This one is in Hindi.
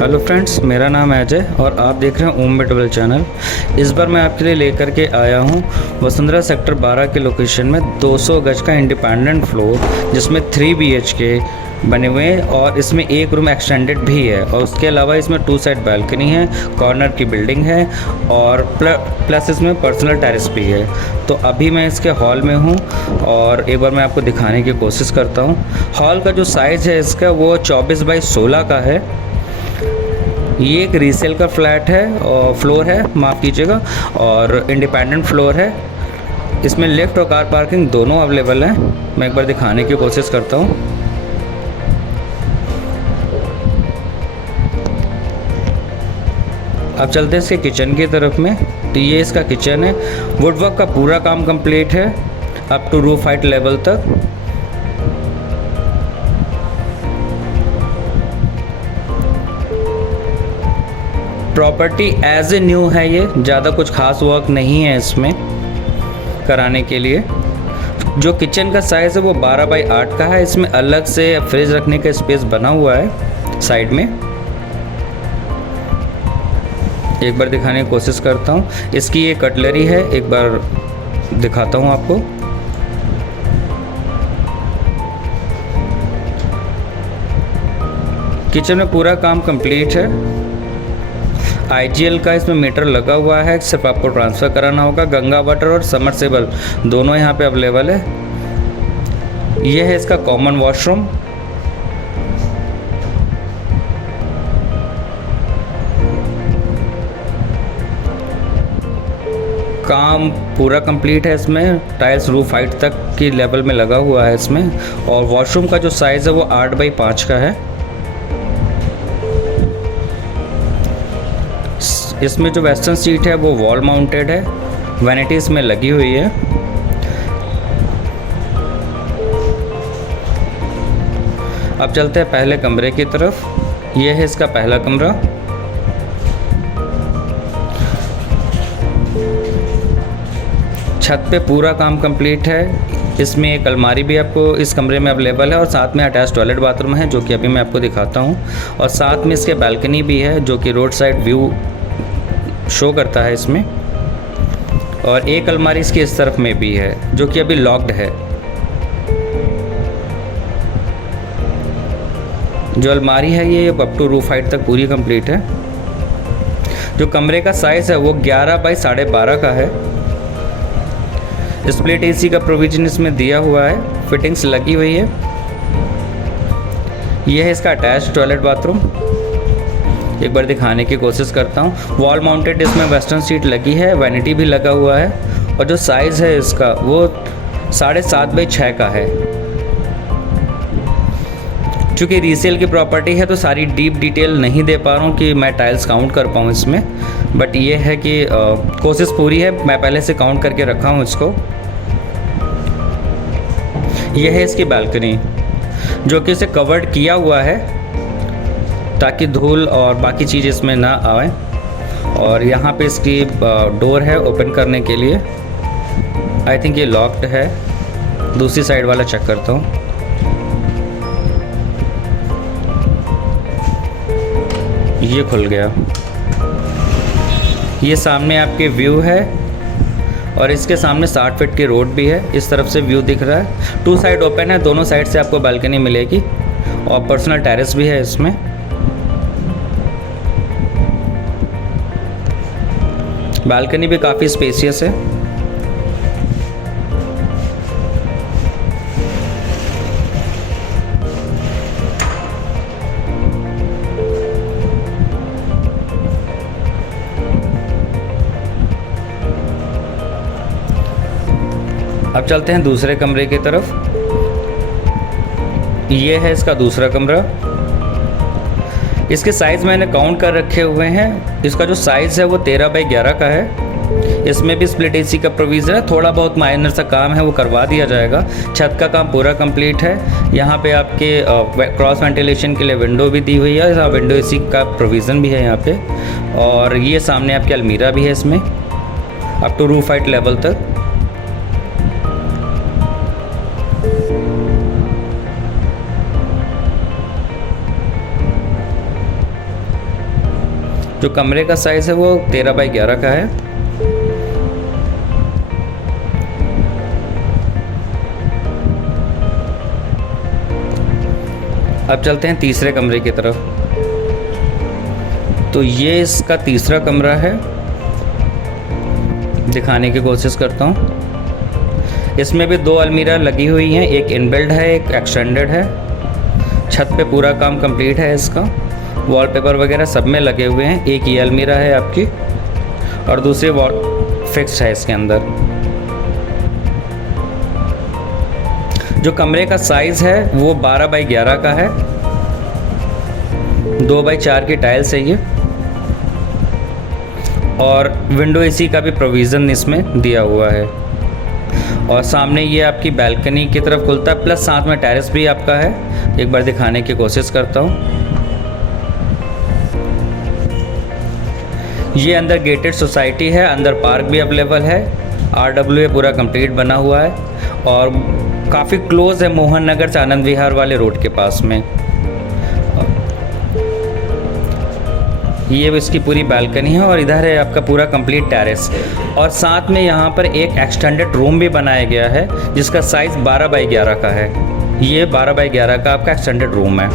हेलो फ्रेंड्स, मेरा नाम है अजय और आप देख रहे हैं ओम ट्रेवल चैनल। इस बार मैं आपके लिए लेकर के आया हूं वसुंधरा सेक्टर 12 के लोकेशन में 200 गज का इंडिपेंडेंट फ्लोर, जिसमें 3 BHK बने हुए हैं और इसमें एक रूम एक्सटेंडेड भी है और उसके अलावा इसमें 2 साइड बालकनी है, कॉर्नर की बिल्डिंग है और प्लस इसमें पर्सनल टेरेस भी है। तो अभी मैं इसके हॉल में हूँ और एक बार मैं आपको दिखाने की कोशिश करता हूँ। हॉल का जो साइज़ है इसका वो 24 बाई 16 का है। ये एक रीसेल का फ्लैट है और फ्लोर है, माफ़ कीजिएगा, और इंडिपेंडेंट फ्लोर है। इसमें लिफ्ट और कार पार्किंग दोनों अवेलेबल हैं। मैं एक बार दिखाने की कोशिश करता हूँ। अब चलते हैं इसके किचन की तरफ में। तो ये इसका किचन है। वुडवर्क का पूरा काम कंप्लीट है up to roof height level तक। प्रॉपर्टी एज ए न्यू है, ये ज़्यादा कुछ खास वर्क नहीं है इसमें कराने के लिए। जो किचन का साइज़ है वो 12 बाई 8 का है। इसमें अलग से फ्रिज रखने का स्पेस बना हुआ है साइड में। एक बार दिखाने की कोशिश करता हूँ। इसकी ये कटलरी है, एक बार दिखाता हूँ आपको। किचन में पूरा काम कंप्लीट है। IGL का इसमें मीटर लगा हुआ है, सिर्फ आपको ट्रांसफ़र कराना होगा। गंगा वाटर और समरसेबल दोनों यहाँ पे अवेलेबल है। ये है इसका कॉमन वॉशरूम। काम पूरा कंप्लीट है। इसमें टाइल्स रूफ हाइट तक की लेवल में लगा हुआ है इसमें। और वॉशरूम का जो साइज़ है वो 8 बाई 5 का है। इसमें जो वेस्टर्न सीट है वो वॉल माउंटेड है, वैनिटी इसमें लगी हुई है। अब चलते हैं पहले कमरे की तरफ। यह है इसका पहला कमरा। छत पे पूरा काम कंप्लीट है। इसमें एक अलमारी भी आपको इस कमरे में अवेलेबल है और साथ में अटैच टॉयलेट बाथरूम है, जो कि अभी मैं आपको दिखाता हूँ। और साथ में इसके बालकनी भी है, जो कि रोड साइड व्यू शो करता है इसमें। और एक अलमारी इसकी इस तरफ में भी है, जो कि अभी लॉक्ड है। जो अलमारी है ये अप टू रूफ हाइट तक पूरी कंप्लीट है। जो कमरे का साइज़ है वो 11 बाई 12.5 का है। स्प्लिट AC का प्रोविजन इसमें दिया हुआ है, फिटिंग्स लगी हुई है। यह है इसका अटैच टॉयलेट बाथरूम। एक बार दिखाने की कोशिश करता हूँ। वॉल माउंटेड इसमें वेस्टर्न सीट लगी है, वैनिटी भी लगा हुआ है। और जो साइज़ है इसका वो 7.5 बाई 6 का है। चूँकि रीसेल की प्रॉपर्टी है तो सारी डीप डिटेल नहीं दे पा रहा हूँ कि मैं टाइल्स काउंट कर पाऊँ इसमें। बट ये है कि कोशिश पूरी है, मैं पहले से काउंट करके रखा हूँ इसको। यह है इसकी बालकनी, जो कि इसे कवर्ड किया हुआ है ताकि धूल और बाकी चीज़ इसमें ना आए। और यहाँ पे इसकी डोर है ओपन करने के लिए। आई थिंक ये लॉक्ड है। दूसरी साइड वाला चेक करता हूँ। ये खुल गया। ये सामने आपके व्यू है और इसके सामने 60 फीट की रोड भी है। इस तरफ से व्यू दिख रहा है। 2 साइड ओपन है, दोनों साइड से आपको बालकनी मिलेगी और पर्सनल टेरेस भी है इसमें। बालकनी भी काफ़ी स्पेसियस है। अब चलते हैं दूसरे कमरे की तरफ। ये है इसका दूसरा कमरा। इसके साइज़ मैंने काउंट कर रखे हुए हैं। इसका जो साइज़ है वो 13 बाई 11 का है। इसमें भी स्प्लिट AC का प्रोविज़न है। थोड़ा बहुत माइनर सा काम है वो करवा दिया जाएगा। छत का काम पूरा कंप्लीट है। यहाँ पे आपके क्रॉस वेंटिलेशन के लिए विंडो भी दी हुई है। विंडो AC का प्रोविज़न भी है यहाँ पे। और ये सामने आपके अलमीरा भी है इसमें up to roof height level तक। जो कमरे का साइज़ है वो 13 बाई 11 का है। अब चलते हैं तीसरे कमरे की तरफ। तो ये इसका तीसरा कमरा है, दिखाने की कोशिश करता हूँ। इसमें भी 2 अलमीरा लगी हुई हैं, एक इनबिल्ट है, एक एक्सटेंडेड है। छत पे पूरा काम कंप्लीट है इसका, वॉलपेपर वगैरह सब में लगे हुए हैं। एक ये अलमीरा है आपकी और दूसरी वॉल फिक्स्ड है इसके अंदर। जो कमरे का साइज़ है वो 12 बाई 11 का है, 2 बाई 4 की टाइल्स है ये, और विंडो एसी का भी प्रोविज़न इसमें दिया हुआ है। और सामने ये आपकी बैल्कनी की तरफ खुलता है, प्लस साथ में टेरेस भी आपका है। एक बार दिखाने की कोशिश करता हूँ। ये अंदर गेटेड सोसाइटी है, अंदर पार्क भी अवेलेबल है। RWA पूरा कंप्लीट बना हुआ है और काफ़ी क्लोज है मोहन नगर से आनंद विहार वाले रोड के पास में। ये इसकी पूरी बालकनी है और इधर है आपका पूरा कंप्लीट टेरेस। और साथ में यहाँ पर एक एक्सटेंडेड रूम भी बनाया गया है जिसका साइज़ 12 बाई 11 का है। ये 12 बाई 11 का आपका एक्सटेंडेड रूम है।